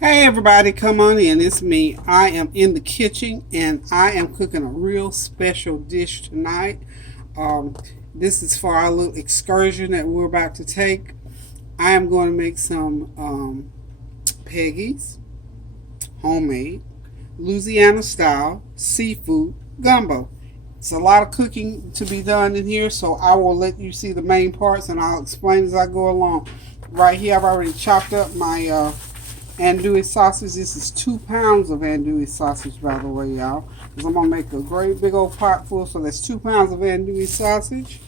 Hey everybody, come on in. It's me. I am in the kitchen and I am cooking a real special dish tonight. Um, this is for our little excursion that we're about to take. I am going to make some Peggie's homemade Louisiana style seafood gumbo. It's a lot of cooking to be done in here, so I will let you see the main parts and I'll explain as I go along. Right here, I've already chopped up my andouille sausage. This is 2 pounds of andouille sausage, by the way, y'all. Because I'm going to make a great big old pot full. So that's 2 pounds of andouille sausage.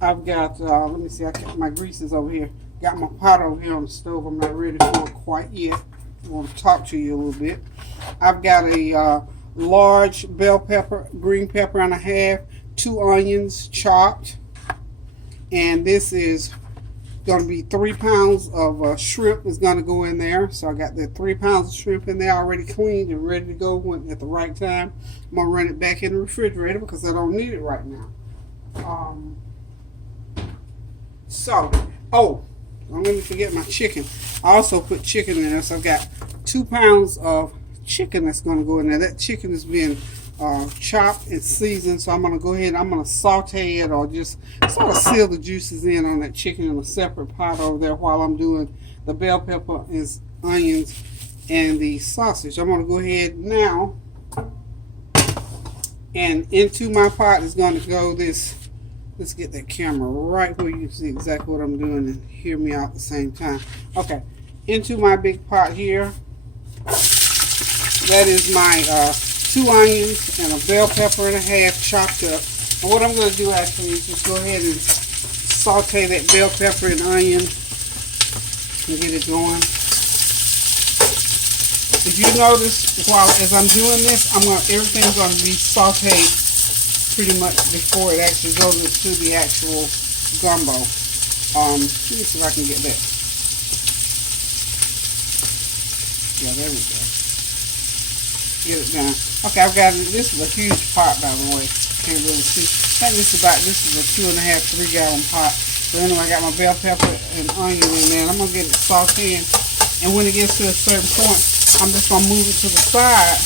I've got, let me see, I kept my greases over here. Got my pot over here on the stove. I'm not ready for it quite yet. I want to talk to you a little bit. I've got a large bell pepper, green pepper and a half, 2 onions chopped. And this is going to be 3 pounds of shrimp is going to go in there. So I got the 3 pounds of shrimp in there already cleaned and ready to go when, at the right time. I'm going to run it back in the refrigerator because I don't need it right now. I'm going to forget my chicken. I also put chicken in there. So I've got 2 pounds of chicken that's going to go in there. That chicken is being chopped and seasoned, so I'm going to go ahead and I'm going to saute it or just sort of seal the juices in on that chicken in a separate pot over there while I'm doing the bell pepper and onions and the sausage. I'm going to go ahead now, and into my pot is going to go this. Let's get that camera right where you can see exactly what I'm doing and hear me out at the same time. Okay, into my big pot here, that is my 2 onions and a bell pepper and a half chopped up. And what I'm going to do actually is just go ahead and saute that bell pepper and onion and get it going. If you notice, while as I'm doing this, everything's going to be sauteed pretty much before it actually goes into the actual gumbo. Let me see if I can get that. Yeah, there we go. Get it done. Okay, I've got it. This is a huge pot, by the way. Can't really see. I think this is a 2.5, 3 gallon pot. So anyway, I got my bell pepper and onion in there. And I'm gonna get it sauteing. And when it gets to a certain point, I'm just gonna move it to the side.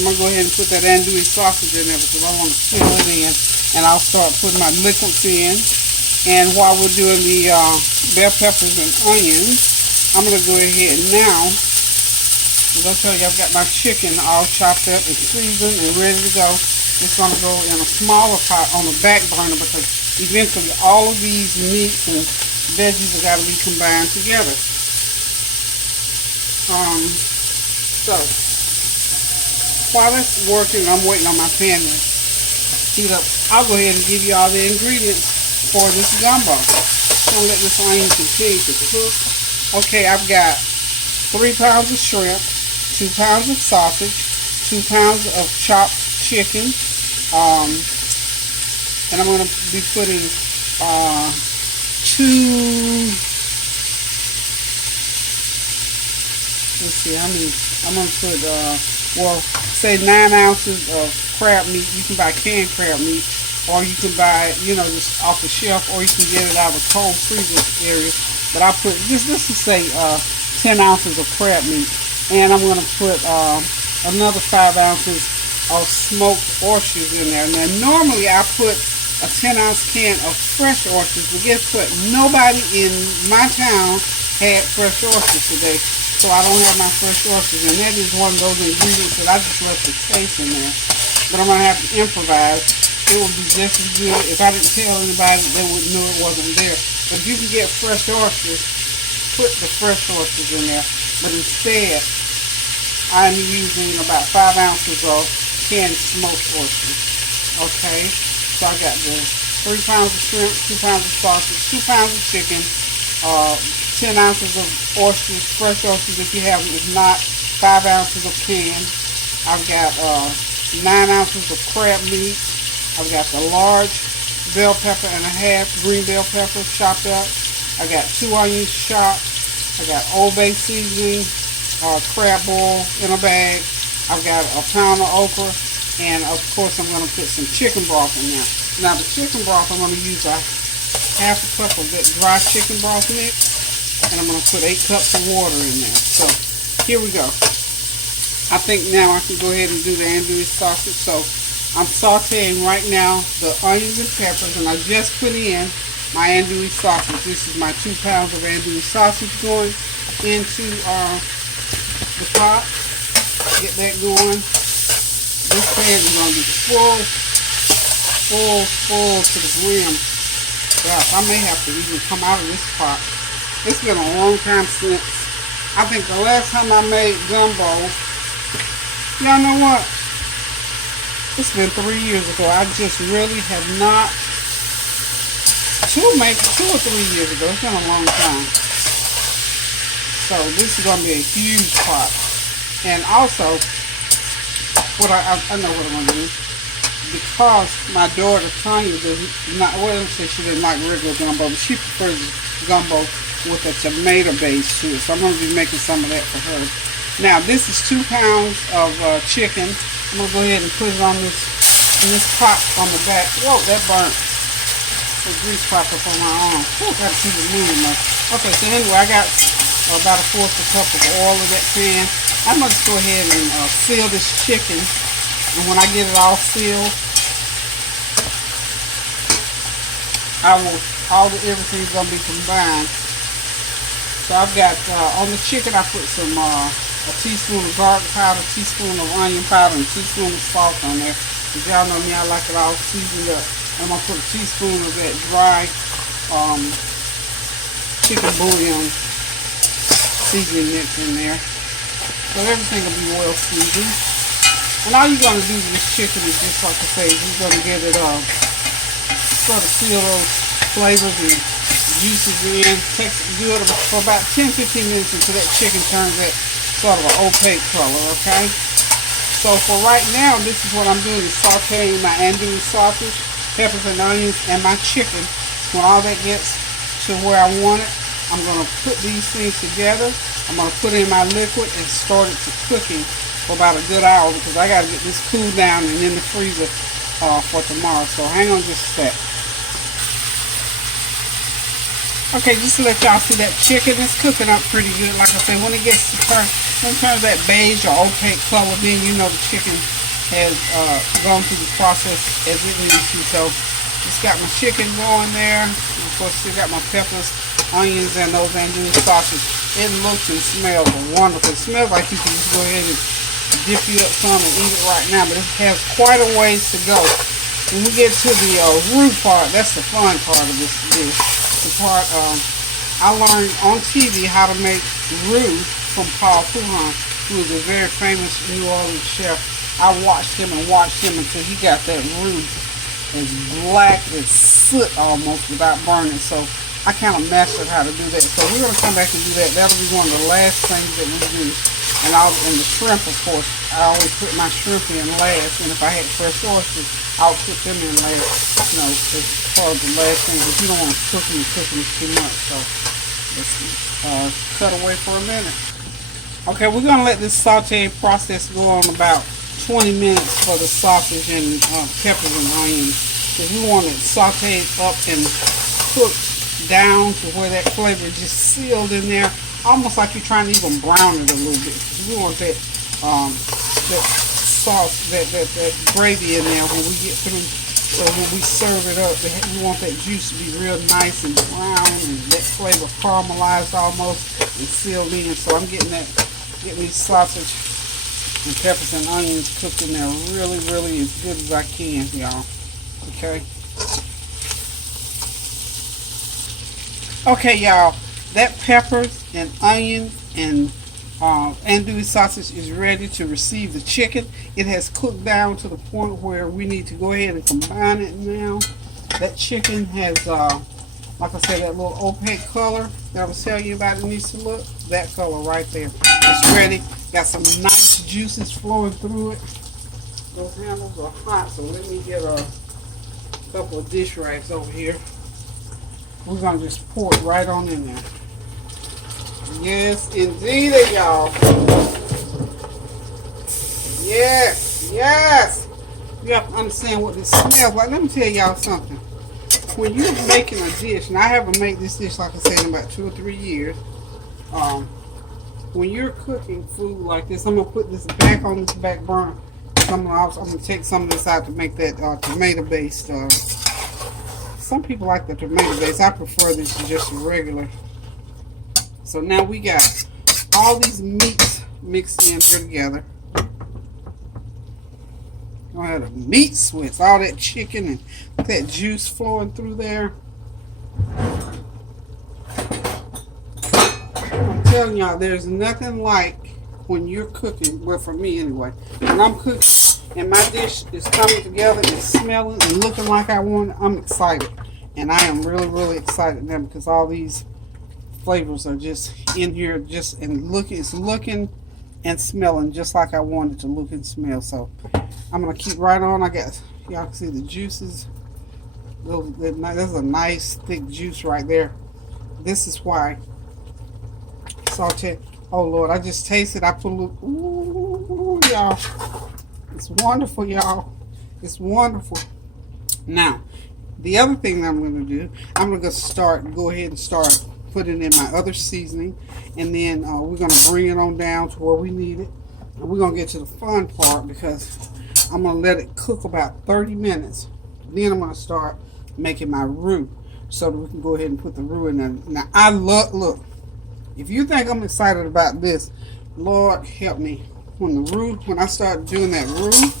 I'm gonna go ahead and put that andouille sausage in there because I want to seal it in. And I'll start putting my liquids in. And while we're doing the bell peppers and onions, I'm gonna go ahead now. As I tell you, I've got my chicken all chopped up and seasoned and ready to go. It's going to go in a smaller pot on the back burner because eventually all of these meats and veggies have got to be combined together. So, while that's working, I'm waiting on my pan to heat up. I'll go ahead and give you all the ingredients for this gumbo. I'm going to let this onion continue to cook. Okay, I've got 3 pounds of shrimp, 2 pounds of sausage, 2 pounds of chopped chicken, and I'm going to be putting 2, let's see, I'm going to put, say 9 ounces of crab meat. You can buy canned crab meat, or you can buy, just off the shelf, or you can get it out of a cold freezer area. But I put, just to say, 10 ounces of crab meat. And I'm going to put another 5 ounces of smoked oysters in there. Now, normally I put a 10-ounce can of fresh oysters, but guess what? Nobody in my town had fresh oysters today, so I don't have my fresh oysters. And that is one of those ingredients that I just left the taste in there. But I'm going to have to improvise. It would be just as good. If I didn't tell anybody, they would know it wasn't there. But if you can get fresh oysters, put the fresh oysters in there. But instead, I'm using about 5 ounces of canned smoked oysters. Okay, so I got the 3 pounds of shrimp, 2 pounds of sausage, 2 pounds of chicken, 10 ounces of oysters, fresh oysters if you have them. If not, 5 ounces of canned. I've got 9 ounces of crab meat. I've got the large bell pepper and a half, green bell pepper chopped up. I got 2 onions chopped. I got Old Bay Seasoning, crab boil in a bag. I've got a pound of okra, and of course I'm going to put some chicken broth in there. Now the chicken broth, I'm going to use a half a cup of that dry chicken broth mix, and I'm going to put 8 cups of water in there. So here we go. I think now I can go ahead and do the andouille sausage. So I'm sauteing right now the onions and peppers, and I just put in my andouille sausage. This is my 2 pounds of andouille sausage going into the pot. Get that going. This pan is going to be full to the brim. Gosh, I may have to even come out of this pot. It's been a long time since. I think the last time I made gumbo, y'all know what? It's been 3 years ago. I just really have not. Maybe 2 or 3 years ago. It's been a long time. So this is going to be a huge pot. And also, what I know what I'm going to do. Because my daughter Tanya does not, well, I don't say she doesn't like regular gumbo, but she prefers gumbo with a tomato base to it. So I'm going to be making some of that for her. Now this is 2 pounds of chicken. I'm going to go ahead and put it on this pot on the back. Whoa, that burnt. The grease popped up on my arm. Oh, got to keep it moving though. Okay, so anyway, I got about 1/4 cup of oil in that pan. I'm going to go ahead and seal this chicken. And when I get it all sealed, everything's going to be combined. So I've got, on the chicken, I put some, a teaspoon of garlic powder, a teaspoon of onion powder, and a teaspoon of salt on there. Because y'all know me, I like it all seasoned up. I'm going to put a teaspoon of that dry chicken bouillon seasoning mix in there. So everything will be well seasoned. And all you're going to do to this chicken is just like I say, you're going to get it sort of seal those flavors and juices in. Takes it good for about 10-15 minutes until that chicken turns that sort of an opaque color, okay? So for right now, this is what I'm doing, is sauteing my andouille sausage, peppers and onions, and my chicken. When all that gets to where I want it, I'm going to put these things together. I'm going to put in my liquid and start it to cooking for about a good hour, because I got to get this cooled down and in the freezer for tomorrow. So hang on just a sec. Okay, just to let y'all see, that chicken is cooking up pretty good. Like I said, when it gets to when it turns that beige or opaque color, then you know the chicken has gone through the process as it needs to. So just got my chicken going there. And of course, still got my peppers, onions, and those andouille sausage. It looks and smells wonderful. It smells like you can just go ahead and dip you up some and eat it right now, but it has quite a ways to go. When we get to the roux part, that's the fun part of this dish. The part I learned on TV how to make roux from Paul Pouhan, who is a very famous New Orleans chef. I watched him until he got that roux as black as soot almost without burning. So I kind of mastered how to do that. So we're going to come back and do that. That'll be one of the last things that we do. And the shrimp, of course, I always put my shrimp in last. And if I had fresh oysters, I'll put them in last. You know, as part of the last thing. But you don't want to cook them too much. So let's cut away for a minute. Okay, we're going to let this saute process go on about 20 minutes for the sausage and peppers and onions. Because we want it sauteed up and cooked down to where that flavor is just sealed in there, almost like you're trying to even brown it a little bit. We want that that sauce, that gravy in there when we get through. So when we serve it up, we want that juice to be real nice and brown and that flavor caramelized almost and sealed in. So I'm getting these sausage and peppers and onions cooked in there really, really as good as I can, y'all. Okay. Okay, y'all, that peppers and onions and andouille sausage is ready to receive the chicken. It has cooked down to the point where we need to go ahead and combine it now. That chicken has, like I said, that little opaque color that I was telling you about it needs to look. That color right there. It's ready. Got some nice juices flowing through it. Those handles are hot, so let me get a couple of dish rags over here. We're going to just pour it right on in there. Yes, indeed, y'all. Yes, yes. You have to understand what this smells like. Let me tell y'all something. When you're making a dish, and I haven't made this dish, like I said, in about 2 or 3 years, when you're cooking food like this, I'm gonna put this back on this back burner. I'm gonna take some of this out to make that tomato based. Some people like the tomato based. I prefer this to just regular. So now we got all these meats mixed in here together. Gonna have a meat switch, all that chicken and that juice flowing through there. I'm telling y'all, there's nothing like when you're cooking, well, for me anyway, when I'm cooking and my dish is coming together and smelling and looking like I want it, I'm excited. And I am really, really excited now because all these flavors are just in here, just and looking, it's looking and smelling just like I want it to look and smell. So I'm gonna keep right on. I got, y'all can see the juices. There's a nice thick juice right there. This is why saute. Oh Lord, I just tasted. I put a little. Ooh, y'all, it's wonderful, y'all. It's wonderful. Now, the other thing that I'm gonna do, I'm gonna go ahead and start putting in my other seasoning, and then we're gonna bring it on down to where we need it, and we're gonna get to the fun part because I'm gonna let it cook about 30 minutes. Then I'm gonna start making my roux so that we can go ahead and put the roux in there. Now I look, if you think I'm excited about this, Lord help me. When I start doing that roux,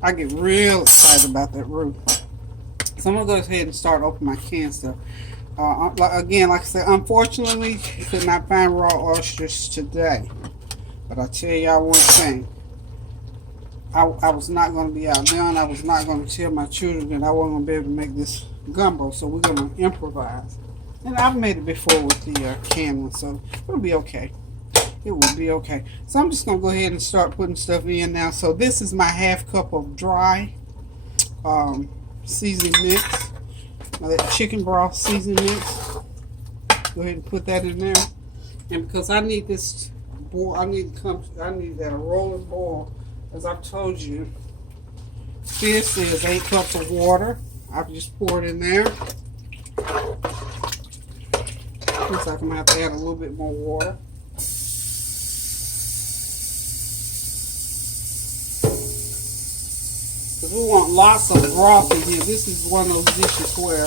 I get real excited about that roux. So I'm gonna go ahead and start opening my canned stuff. Again, like I said, unfortunately, I could not find raw oysters today. But I tell y'all one thing. I was not going to be outdone. I was not going to tell my children that I wasn't going to be able to make this gumbo. So we're going to improvise. And I've made it before with the canned one. So it'll be okay. It will be okay. So I'm just going to go ahead and start putting stuff in now. So this is my half cup of dry seasoning mix. Now that chicken broth seasoning mix. Go ahead and put that in there. And because I need this boil, I need that rolling boil. As I've told you, this is 8 cups of water. I've just poured in there. Looks like I'm going to have to add a little bit more water. Because we want lots of broth in here. This is one of those dishes where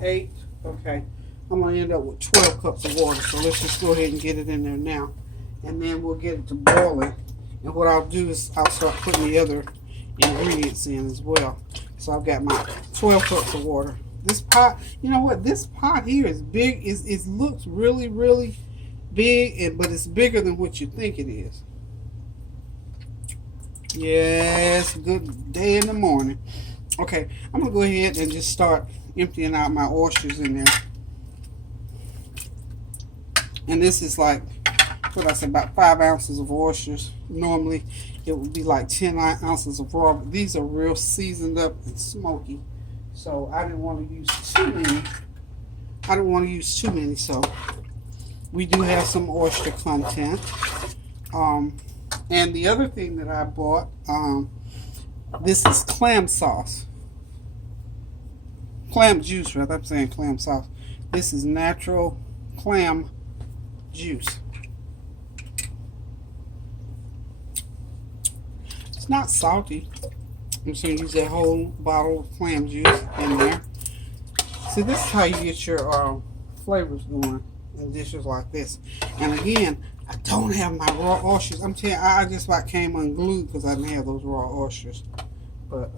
8, okay, I'm going to end up with 12 cups of water. So let's just go ahead and get it in there now. And then we'll get it to boiling. And what I'll do is I'll start putting the other ingredients in as well. So I've got my 12 cups of water. This pot, you know what? This pot here is big. It looks really, really big, but it's bigger than what you think it is. Yes, good day in the morning. Okay, I'm going to go ahead and just start emptying out my oysters in there. And this is like, what I said, about 5 ounces of oysters. Normally it would be like 10 ounces of raw, but these are real seasoned up and smoky. So I didn't want to use too many. So we do have some oyster content. And the other thing that I bought, this is clam sauce. Clam juice, rather. I'm saying clam sauce. This is natural clam juice. It's not salty. I'm just going to use that whole bottle of clam juice in there. See, this is how you get your flavors going in dishes like this. And again, I don't have my raw oysters. I'm telling you, I just about came unglued because I didn't have those raw oysters. But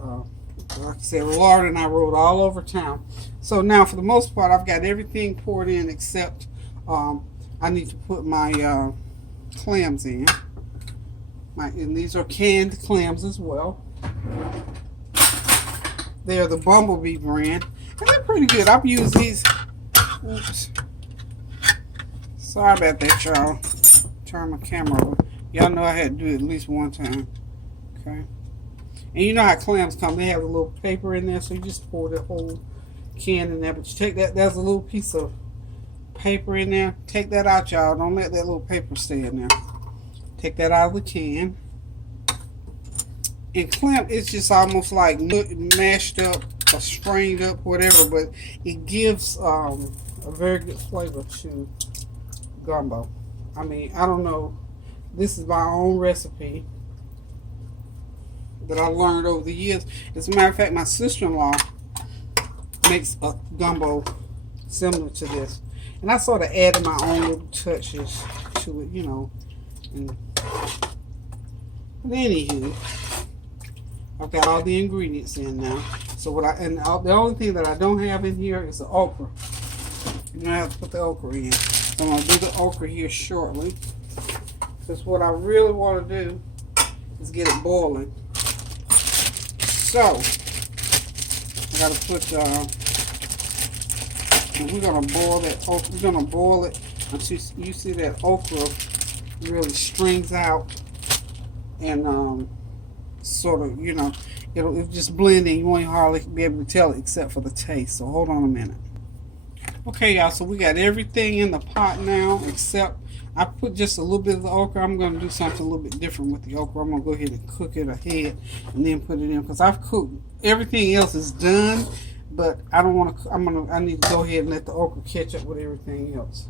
like I said, Laura and I rode all over town. So now, for the most part, I've got everything poured in except I need to put my clams in. And these are canned clams as well. They're the Bumblebee brand. And they're pretty good. I've used these. Oops. Sorry about that, y'all. Turn my camera over. Y'all know I had to do it at least one time. Okay. And you know how clams come. They have a little paper in there, so you just pour the whole can in there. But you take that, there's a little piece of paper in there. Take that out, y'all. Don't let that little paper stay in there. Take that out of the can. And clam, it's just almost like mashed up or strained up, whatever, but it gives a very good flavor to gumbo. I mean, I don't know. This is my own recipe that I learned over the years. As a matter of fact, my sister-in-law makes a gumbo similar to this. And I sort of added my own little touches to it, you know. And anywho, I've got all the ingredients in now. So the only thing that I don't have in here is the okra. You're gonna have to put the okra in. So I'm gonna do the okra here shortly. Because what I really want to do is get it boiling. So I gotta put and we're gonna boil that okra. We're gonna boil it until you see that okra really strings out and sort of, you know, it'll just blend in. You won't hardly be able to tell it except for the taste. So hold on a minute. Okay, y'all, so we got everything in the pot now except I put just a little bit of the okra. I'm going to do something a little bit different with the okra. I'm going to go ahead and cook it ahead and then put it in because I've cooked everything else is done, but I don't want to. I need to go ahead and let the okra catch up with everything else.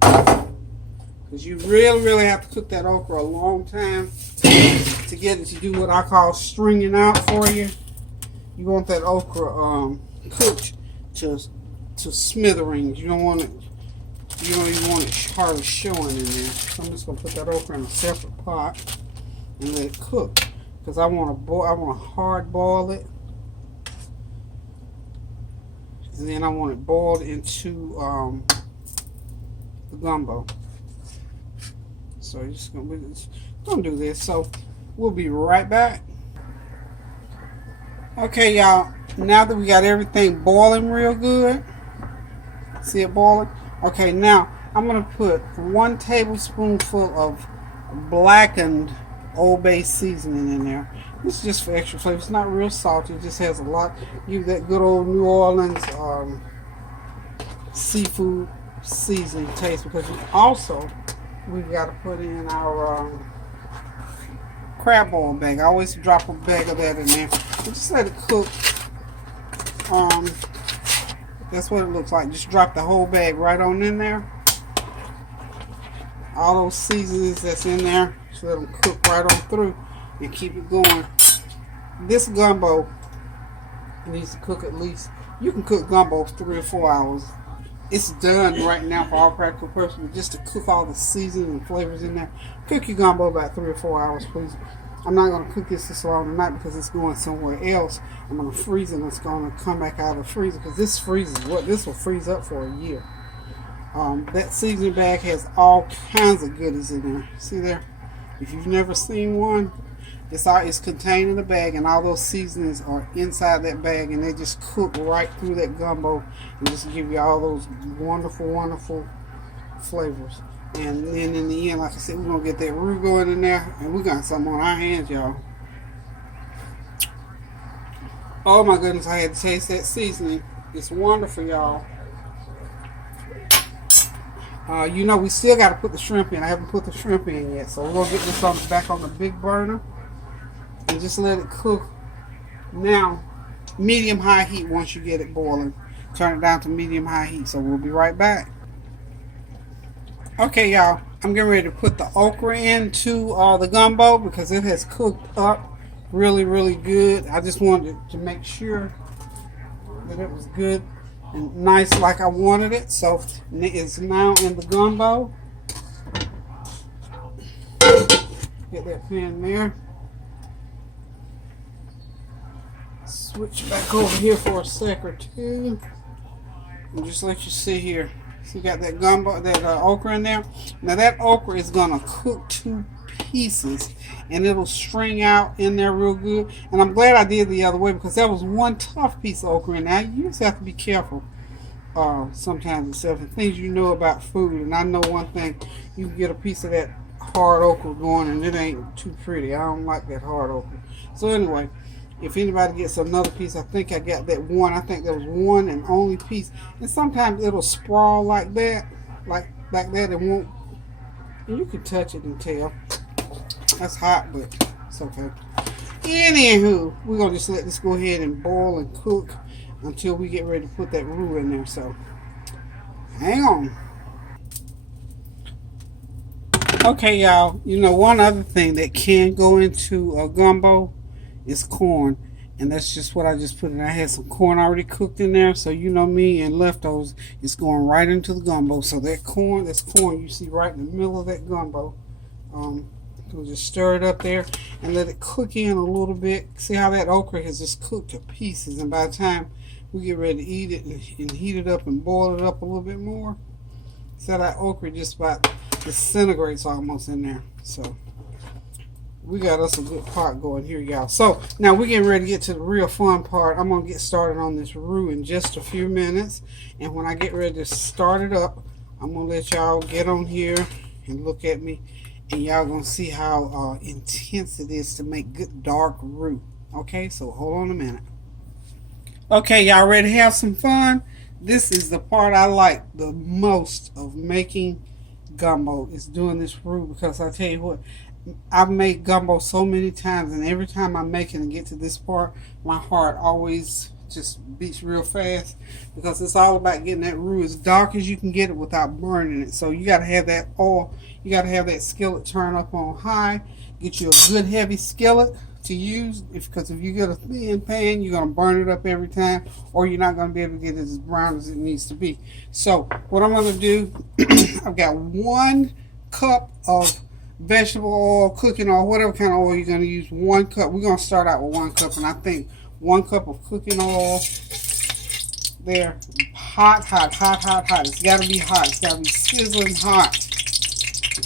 Because you really have to cook that okra a long time to get it to do what I call stringing out for you. You want that okra cooked to smithereens. You don't want it. You don't even want it hardly showing in there. So I'm just gonna put that okra in a separate pot and let it cook because I want to hard boil it, and then I want it boiled into the gumbo. So we're just gonna do this. So we'll be right back. Okay, y'all. Now that we got everything boiling real good, see it boiling? Okay, now I'm going to put 1 tablespoonful of Blackened Old Bay Seasoning in there. This is just for extra flavor. It's not real salty. It just has a lot. Give that good old New Orleans seafood seasoning taste because we've got to put in our crab boil bag. I always drop a bag of that in there. Just let it cook. That's what it looks like. Just drop the whole bag right on in there. All those seasonings that's in there, just let them cook right on through and keep it going. This gumbo needs to cook at least, you can cook gumbo for 3 or 4 hours. It's done right now for all practical purposes, but just to cook all the seasoning and flavors in there. Cook your gumbo about 3 or 4 hours, please. I'm not going to cook this long tonight because it's going somewhere else. I'm going to freeze it and it's going to come back out of the freezer because this will freeze up for a year. That seasoning bag has all kinds of goodies in there. See there? If you've never seen one, it's contained in the bag and all those seasonings are inside that bag and they just cook right through that gumbo and just give you all those wonderful flavors. And then in the end, like I said, we're going to get that roux going in there. And we got something on our hands, y'all. Oh my goodness, I had to taste that seasoning. It's wonderful, y'all. You know, we still got to put the shrimp in. I haven't put the shrimp in yet. So we're going to get this back on the big burner. And just let it cook. Now, medium-high heat once you get it boiling. Turn it down to medium-high heat. So we'll be right back. Okay, y'all, I'm getting ready to put the okra into the gumbo because it has cooked up really good. I just wanted to make sure that it was good and nice like I wanted it. So it's now in the gumbo. Get that pan there. Switch back over here for a sec or two and just let you see here. So you got that gumbo, that okra in there. Now that okra is gonna cook to pieces, and it'll string out in there real good. And I'm glad I did the other way because that was one tough piece of okra in there. You just have to be careful sometimes yourself and things you know about food. And I know one thing: you can get a piece of that hard okra going, and it ain't too pretty. I don't like that hard okra. So anyway. If anybody gets another piece, I think I got that one. I think that was one and only piece. And sometimes it'll sprawl like that. Like that. It won't. And you can touch it and tell. That's hot, but it's okay. Anywho, we're going to just let this go ahead and boil and cook until we get ready to put that roux in there. So, hang on. Okay, y'all, you know, one other thing that can go into a gumbo is corn. And that's just what I just put in. I had some corn already cooked in there. So you know me and leftovers, it's going right into the gumbo. So that corn, that's corn you see right in the middle of that gumbo. We'll just stir it up there and let it cook in a little bit. See how that okra has just cooked to pieces. And by the time we get ready to eat it and heat it up and boil it up a little bit more, so that okra just about disintegrates almost in there. So we got us a good pot going here, y'all. So now we're getting ready to get to the real fun part. I'm gonna get started on this roux in just a few minutes, and when I get ready to start it up, I'm gonna let y'all get on here and look at me, and y'all gonna see how intense it is to make good dark roux. Okay, so hold on a minute. Okay, y'all ready to have some fun? This is the part I like the most of making gumbo, is doing this roux, because I tell you what, I've made gumbo so many times, and every time I make it and get to this part, my heart always just beats real fast, because it's all about getting that roux as dark as you can get it without burning it. So you got to have that oil, you got to have that skillet turn up on high, get you a good heavy skillet to use, because if you get a thin pan, you're going to burn it up every time, or you're not going to be able to get it as brown as it needs to be. So what I'm going to do, I've got 1 cup of vegetable oil, cooking oil, whatever kind of oil you're going to use. 1 cup. We're going to start out with 1 cup, and I think 1 cup of cooking oil there. Hot, hot, hot, hot, hot. It's got to be hot. It's got to be sizzling hot.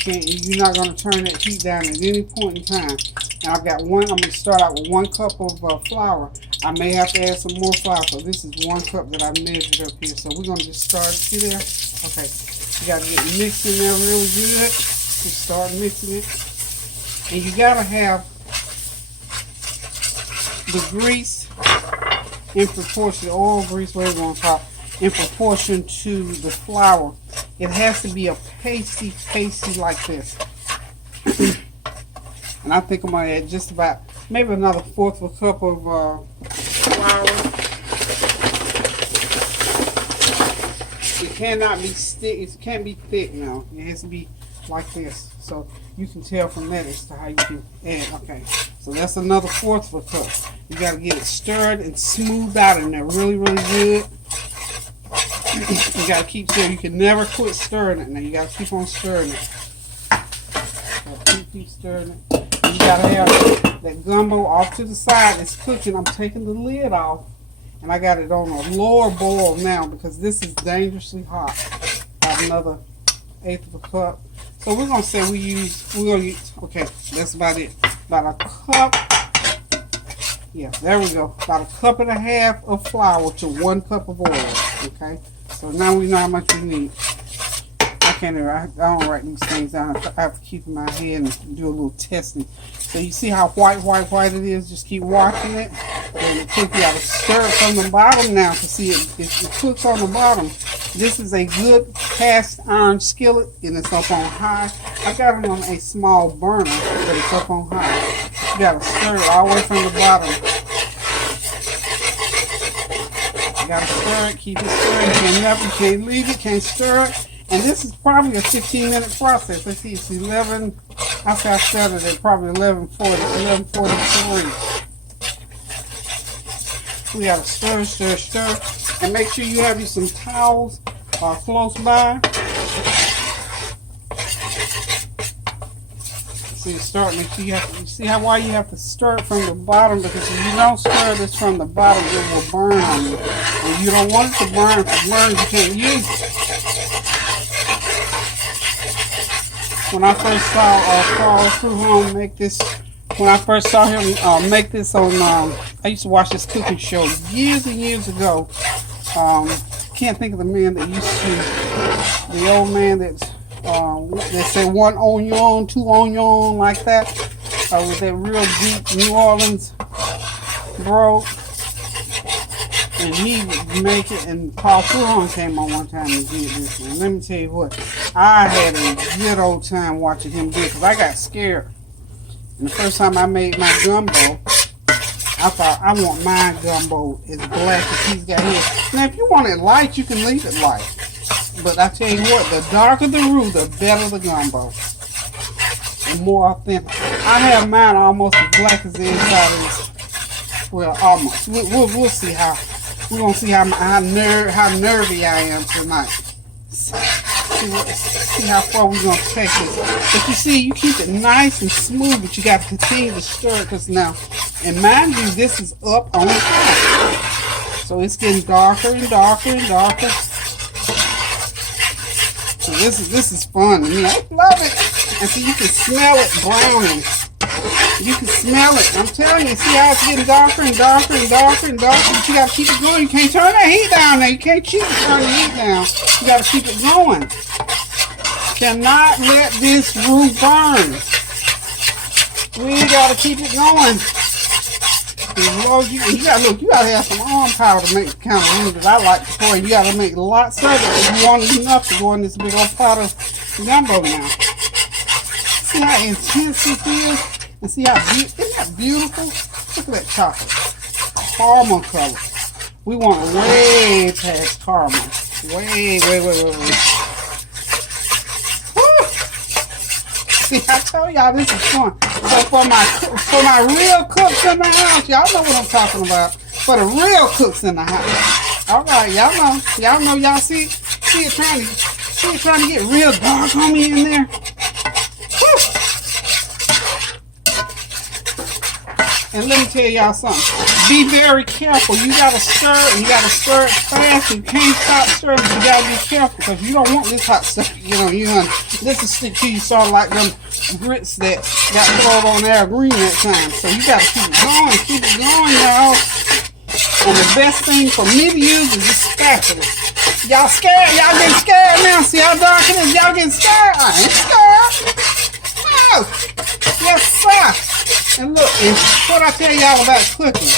You're not going to turn that heat down at any point in time. And I've got I'm going to start out with 1 cup of flour. I may have to add some more flour, so this is 1 cup that I measured up here. So we're going to just start it. See there? Okay. You got to get mixed in there really good. Just start mixing it. And you got to have the grease in proportion, the oil, grease, whatever you want to call it, in proportion to the flour. It has to be a pasty like this. And I think I'm going to add just about, maybe another 1/4 of a cup of flour. It cannot be thick. It can't be thick now. It has to be like this. So you can tell from that as to how you can add. Okay, so that's another 1/4 of a cup. You got to get it stirred and smoothed out in there really, really good. You got to keep stirring. You can never quit stirring it. Now you got to keep on stirring it. Keep stirring it. You got to have that gumbo off to the side. It's cooking. I'm taking the lid off, and I got it on a lower boil now because this is dangerously hot. About another 1/8 of a cup. So we're gonna say we're gonna use. Okay, that's about it. About a cup. Yeah, there we go. About 1.5 cups of flour to 1 cup of oil. Okay, so now we know how much we need. I don't write these things down. I have to keep in my head and do a little testing. So you see how white it is? Just keep watching it. And it cooks. You got to stir it from the bottom now to see if it cooks on the bottom. This is a good cast iron skillet, and it's up on high. I got it on a small burner, but it's up on high. You got to stir it all the way from the bottom. You got to stir it, keep it stirring. You can't leave it, can't stir it. And this is probably a 15-minute process. Let's see, it's 11. I say I started at probably 11:40, 11:43. We gotta stir, and make sure you have you some towels close by. So you start. Make sure you see why you have to stir it from the bottom, because if you don't stir this from the bottom, it will burn on you. And you don't want it to burn. If it burns, you can't use it. When I first saw Carl Fruhome make this, when I first saw him make this on, I used to watch this cooking show years and years ago. Can't think of the man that used to, the old man that said 1 onion, 2 onion, like that, with that real deep New Orleans bro. And he would make it, and Paul Fruhome came on one time and did this. And let me tell you what, I had a good old time watching him do it, because I got scared. And the first time I made my gumbo, I thought, I want my gumbo as black as he's got here. Now, if you want it light, you can leave it light. But I tell you what, the darker the roux, the better the gumbo. and more authentic. I have mine almost as black as the inside of this. Well, almost. We'll see how. We're gonna see how nervy I am tonight. See how far we're gonna take this. But you see, you keep it nice and smooth, but you got to continue to stir it because now, and mind you, this is up on the top, so it's getting darker and darker and darker. So this is fun to me. I love it. And so you can smell it browning. You can smell it. I'm telling you, see how it's getting darker and darker and darker and darker, but you gotta keep it going. You can't turn that heat down now. You can't cheat and turn the heat down. You gotta keep it going. Cannot let this roux burn. We gotta keep it going. You gotta have some arm power to make the kind of roux that I like to pour. You gotta make lots of it if you want enough to go in this big old pot of gumbo now. See how intense it is? And see how beautiful, isn't that beautiful? Look at that chocolate. Caramel color. We want way past caramel. Way. Woo! See, I told y'all this is fun. So for my real cooks in the house, y'all know what I'm talking about. For the real cooks in the house. All right, y'all see it trying to get real dark on me in there. And let me tell y'all something. Be very careful. You gotta stir it, and you gotta stir it fast. You can't stop stirring, but you gotta be careful because you don't want this hot stuff. This will stick to you sort of like them grits that got thrown on there green that time. So you gotta keep it going, y'all. And the best thing for me to use is this spatula. Y'all scared? Y'all getting scared now? See how dark it is? Y'all getting scared? I ain't scared. No. Yes, sir. And look, and what I tell y'all about cooking,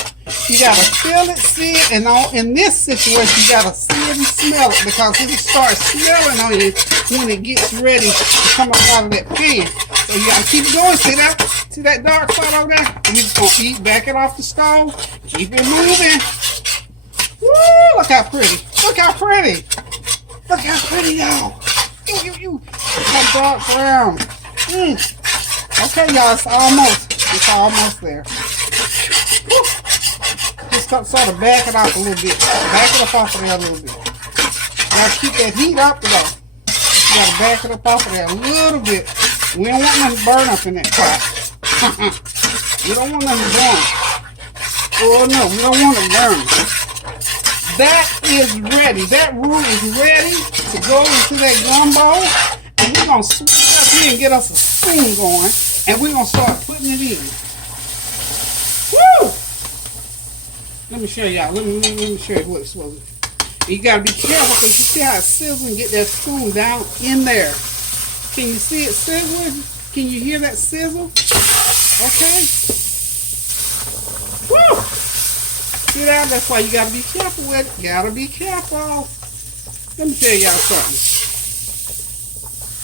you gotta feel it, see it, and in this situation, you gotta see it and smell it because it'll start smelling on you when it gets ready to come up out of that pan. So you gotta keep it going. See that dark spot over there? And you're just gonna back it off the stove, keep it moving. Woo! Look how pretty. Look how pretty. Look how pretty, y'all. Look how dark brown. Okay, y'all, it's almost there. Woo. Just sort of back it off a little bit. Back it up off of there a little bit. Now keep that heat up though. You gotta back it up off of there a little bit. We don't want nothing to burn up in that pot. We don't want nothing to burn. Oh no, we don't want it burn. That is ready. That roux is ready to go into that gumbo. And we're gonna switch up here and get us a spoon going. And we're going to start putting it in. Woo! Let me show y'all. Let me show you what it's supposed to be. You got to be careful because you see how it's sizzling. Get that spoon down in there. Can you see it sizzling? Can you hear that sizzle? Okay. Woo! See that? That's why you got to be careful with it. Got to be careful. Let me tell y'all something.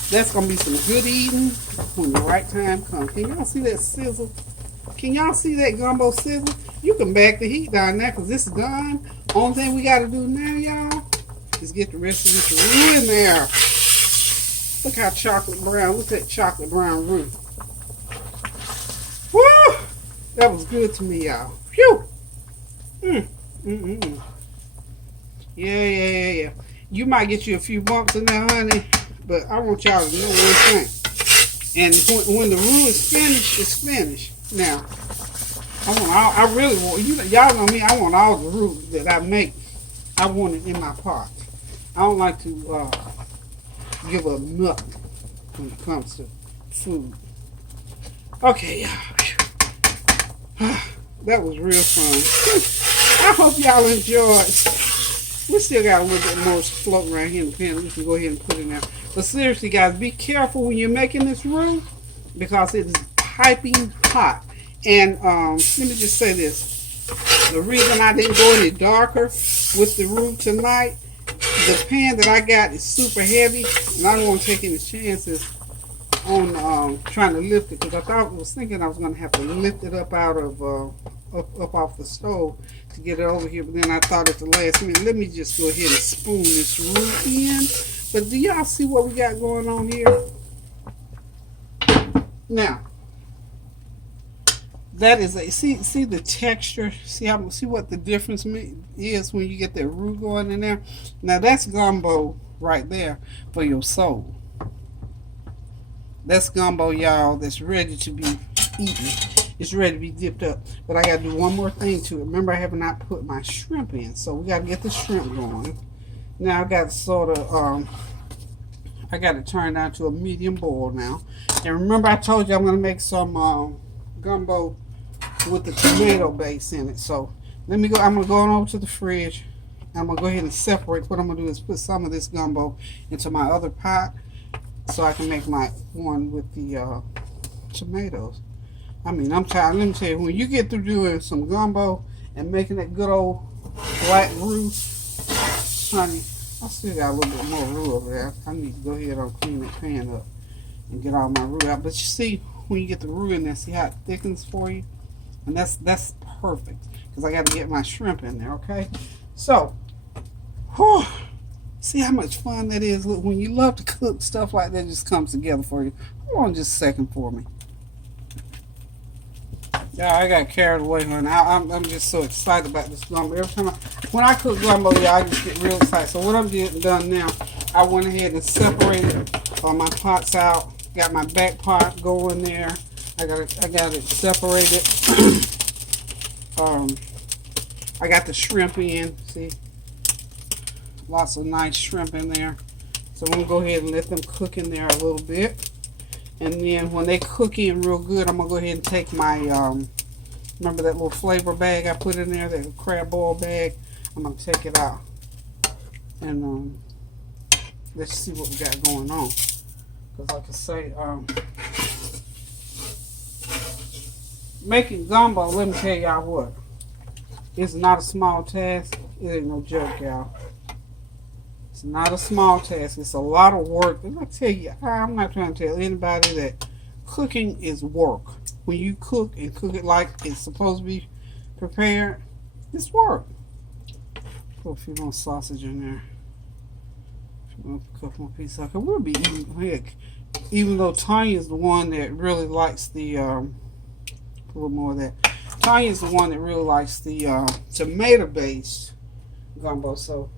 That's going to be some good eating when the right time comes. Can y'all see that sizzle? Can y'all see that gumbo sizzle? You can back the heat down there because this is done. Only thing we got to do now, y'all, is get the rest of this roux in there. Look how chocolate brown. Look at that chocolate brown roux. Woo! That was good to me, y'all. Phew! Yeah. You might get you a few bumps in there, honey. But I want y'all to know one thing. And when the roux is finished, it's finished. Now, I really want, y'all know me, I want all the roux that I make. I want it in my pot. I don't like to give up nothing when it comes to food. Okay, y'all. That was real fun. I hope y'all enjoyed. We still got a little bit more floating around here in the pan. We can go ahead and put it in. But seriously, guys, be careful when you're making this roux because it is piping hot. And let me just say this. The reason I didn't go any darker with the roux tonight, the pan that I got is super heavy, and I don't want to take any chances on trying to lift it because I was thinking I was going to have to lift it up out of up off the stove to get it over here. But then I thought at the last minute, let me just go ahead and spoon this roux in. But do y'all see what we got going on here? Now, that is a see the texture. See what the difference is when you get that roux going in there. Now that's gumbo right there for your soul. That's gumbo, y'all. That's ready to be eaten. It's ready to be dipped up. But I got to do one more thing to it. Remember, I have not put my shrimp in, so we got to get the shrimp going. Now I got sort of I got to turn down to a medium boil now. And remember, I told you I'm going to make some gumbo with the tomato base in it. So let me go. I'm gonna go on over to the fridge. I'm gonna go ahead and separate. What I'm gonna do is put some of this gumbo into my other pot, so I can make my one with the tomatoes. I mean, I'm tired. Let me tell you, when you get through doing some gumbo and making that good old black roux, honey, I still got a little bit more roux over there. I need to go ahead and clean that pan up and get all my roux out. But you see, when you get the roux in there, see how it thickens for you? And that's perfect, because I got to get my shrimp in there, okay? So, whew, see how much fun that is? Look, when you love to cook, stuff like that just comes together for you. Hold on just a second for me. Yeah, I got carried away, honey. I'm just so excited about this gumbo. Every time when I cook gumbo, yeah, I just get real excited. So what I'm done now, I went ahead and separated my pots out. Got my back pot going there. I got it separated. I got the shrimp in. See, lots of nice shrimp in there. So I'm gonna go ahead and let them cook in there a little bit. And then when they cook in real good, I'm gonna go ahead and take my remember that little flavor bag I put in there, that crab boil bag. I'm gonna take it out and let's see what we got going on. Because like I say, making gumbo, let me tell y'all what, it's not a small task. It ain't no joke, y'all. It's not a small task. It's a lot of work. And I tell you, I'm not trying to tell anybody that cooking is work. When you cook and cook it like it's supposed to be prepared, it's work. Put a few more sausage in there. A couple more pieces. Okay, we'll be eating. Heck, even though Tanya's the one that really likes the a little more of that. Tanya's the one that really likes the tomato-based gumbo. So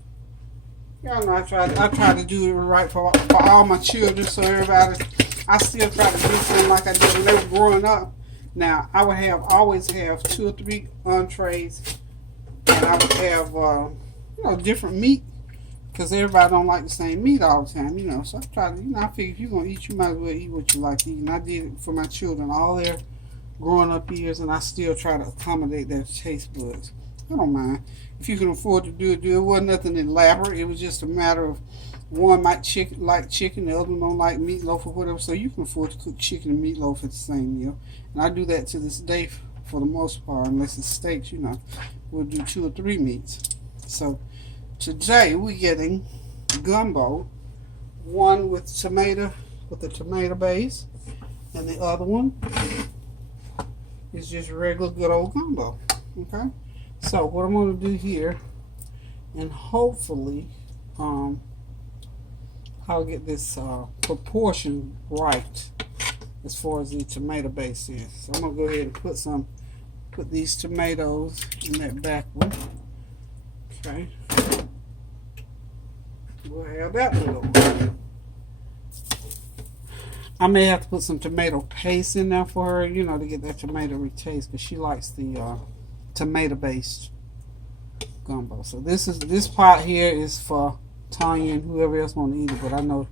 y'all know I try to do it right for all my children. So everybody, I still try to do something like I did when they were growing up. Now I would always have 2 or 3 entrees, and I would have different meat. Because everybody don't like the same meat all the time, So I try to, I figure if you're going to eat, you might as well eat what you like to eat. And I did it for my children all their growing up years, and I still try to accommodate their taste buds. I don't mind. If you can afford to do it, do it. It wasn't nothing elaborate. It was just a matter of one might like chicken, the other one don't like meatloaf or whatever. So you can afford to cook chicken and meatloaf at the same meal. And I do that to this day for the most part, unless it's steaks, We'll do 2 or 3 meats. So today we're getting gumbo, one with the tomato base, and the other one is just regular good old gumbo. Okay, so what I'm going to do here, and hopefully I'll get this proportion right as far as the tomato base is. So I'm going to go ahead and put these tomatoes in that back one. Okay. We'll have that one go. I may have to put some tomato paste in there for her, to get that tomatoey taste, because she likes the tomato-based gumbo. So this pot here is for Tanya and whoever else want to eat it, but I know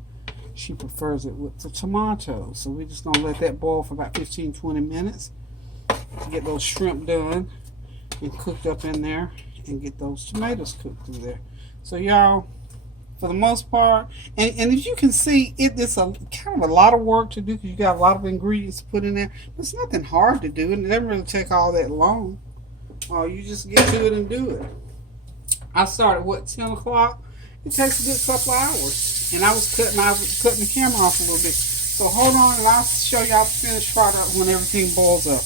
she prefers it with the tomatoes. So we're just going to let that boil for about 15-20 minutes to get those shrimp done and cooked up in there, and get those tomatoes cooked through there. So y'all, for the most part, and as you can see, it's a kind of a lot of work to do, because you got a lot of ingredients to put in there, but it's nothing hard to do, and it doesn't really take all that long. You just get to it and do it. I started 10 o'clock. It takes a good couple of hours, and I was cutting the camera off a little bit. So hold on, and I'll show y'all the finished product when everything boils up.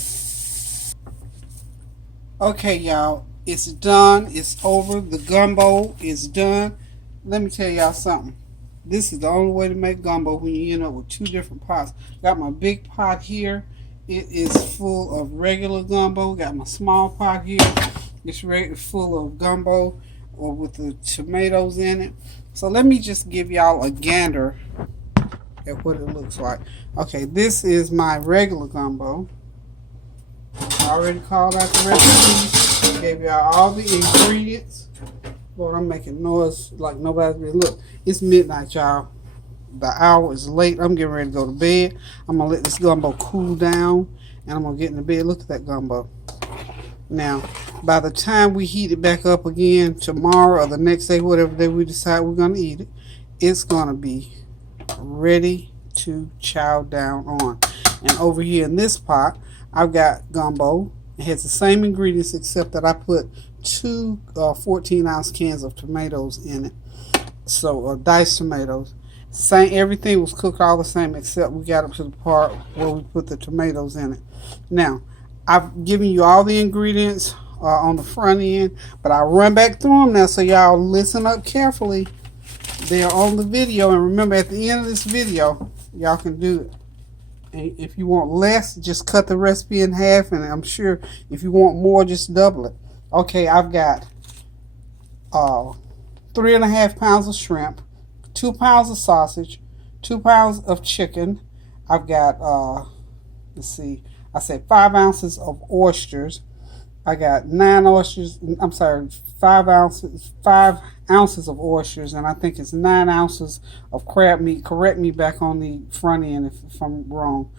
Okay, y'all. It's done. It's over. The gumbo is done. Let me tell y'all something. This is the only way to make gumbo when you end up with two different pots. Got my big pot here. It is full of regular gumbo. Got my small pot here. It's full of gumbo or with the tomatoes in it. So let me just give y'all a gander at what it looks like. Okay, this is my regular gumbo. I already called out the recipes. Gave y'all all the ingredients. Lord, I'm making noise like nobody's been. Look, it's midnight, y'all. The hour is late. I'm getting ready to go to bed. I'm going to let this gumbo cool down, and I'm going to get in the bed. Look at that gumbo. Now, by the time we heat it back up again tomorrow or the next day, whatever day we decide we're going to eat it, it's going to be ready to chow down on. And over here in this pot, I've got gumbo. It has the same ingredients except that I put two 14-ounce cans of tomatoes in it. So diced tomatoes. Same, everything was cooked all the same except we got up to the part where we put the tomatoes in it. Now, I've given you all the ingredients on the front end, but I'll run back through them now so y'all listen up carefully. They're on the video, and remember at the end of this video, y'all can do it. And if you want less, just cut the recipe in half, and I'm sure if you want more, just double it. Okay, I've got 3.5 pounds of shrimp, 2 pounds of sausage, 2 pounds of chicken. I've got, let's see, I said 5 ounces of oysters. I got 5 ounces of oysters, and I think it's 9 ounces of crab meat. Correct me back on the front end if I'm wrong.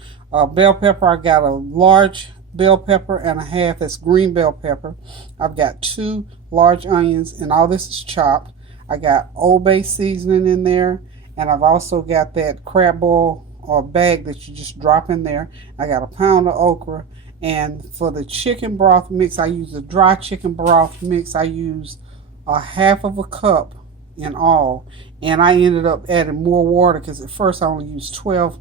Bell pepper, I got a large bell pepper and a half. That's green bell pepper. I've got 2 large onions, and all this is chopped. I got Old Bay seasoning in there, and I've also got that crab boil or bag that you just drop in there. I got a pound of okra, and for the chicken broth mix, I use a dry chicken broth mix. I use a half of a cup in all, and I ended up adding more water because at first I only used 12.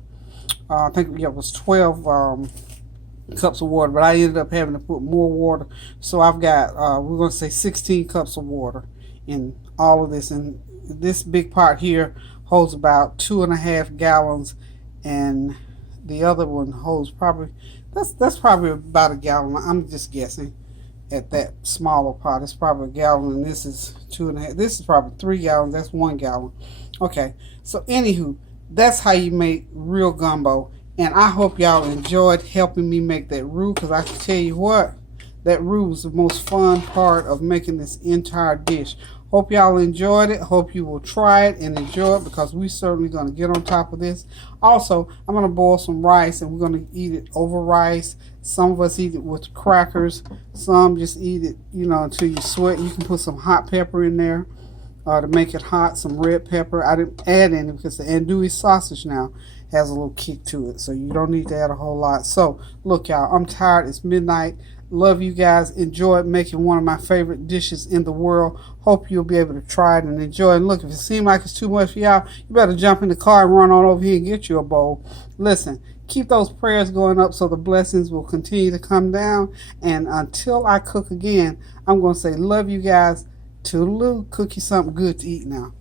I think it was 12 cups of water, but I ended up having to put more water. So I've got we're going to say 16 cups of water in all of this, and this big pot here holds about 2.5 gallons, and the other one holds probably that's probably about a gallon. I'm just guessing at that smaller pot. It's probably a gallon, and this is 2.5. This is probably 3 gallons. That's 1 gallon. Okay, so anywho, that's how you make real gumbo, and I hope y'all enjoyed helping me make that roux, because I can tell you what, that roux was the most fun part of making this entire dish. Hope y'all enjoyed it. Hope you will try it and enjoy it, because we're certainly going to get on top of this. Also, I'm going to boil some rice, and we're going to eat it over rice. Some of us eat it with crackers. Some just eat it, you know, until you sweat. You can put some hot pepper in there to make it hot, some red pepper. I didn't add any because the andouille sausage now has a little kick to it, so you don't need to add a whole lot. So, look, y'all, I'm tired. It's midnight. Love you guys. Enjoyed making one of my favorite dishes in the world. Hope you'll be able to try it and enjoy it. And look, if it seems like it's too much for y'all, you better jump in the car and run on over here and get you a bowl. Listen, keep those prayers going up so the blessings will continue to come down. And until I cook again, I'm going to say love you guys. Toodaloo. Cook you something good to eat now.